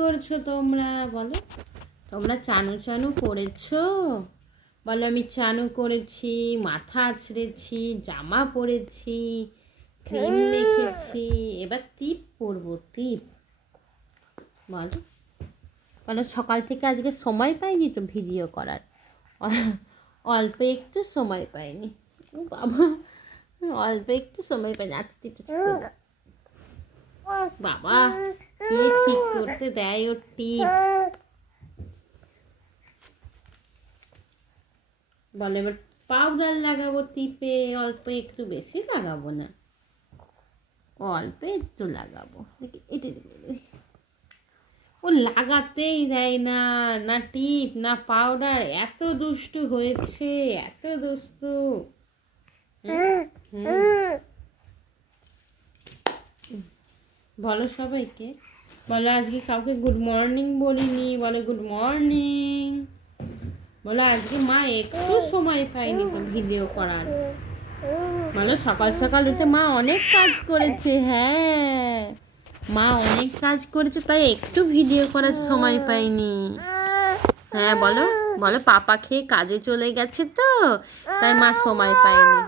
করছো তোমরা বলো? তোমরা চানু চানু করেছো? বলো আমি চানু করেছি, মাথা আঁচড়েছি, জামা পরেছি, ক্রিম মেখেছি, এবার টিপ পরবো, টিপ। বলো বলো সকাল থেকে আজকে সময় পাইনি তো ভিডিও করার, অল্প একটু সময় পাইনি। ও বাবা, অল্প একটু সময় পাইনি। আচ্ছা টিপ বাবা, কে ঠিক করতে দেয় ওর টিপ? বলে এবার পাউডার লাগাবো টিপে, অল্প একটু, বেশি লাগাবো না, অল্প একটু লাগাবো। এটা ও লাগাতেই দেয় না, না টিপ না পাউডার। এত দুষ্টু হয়েছে, এত দুষ্টু। বলো সবাইকে, বলো আজকে কাউকে গুড মর্নিং বলিনি, বলো গুড মর্নিং। বলো আজকে মা একটু সময় পাইনি তো ভিডিও করার। বলো সকাল সকাল উঠে মা অনেক কাজ করেছে, হ্যাঁ মা অনেক কাজ করেছে, তাই একটু ভিডিও করার সময় পাইনি। হ্যাঁ বলো, বলো পাপা খেয়ে কাজে চলে গেছে তো, তাই মা সময় পায়নি।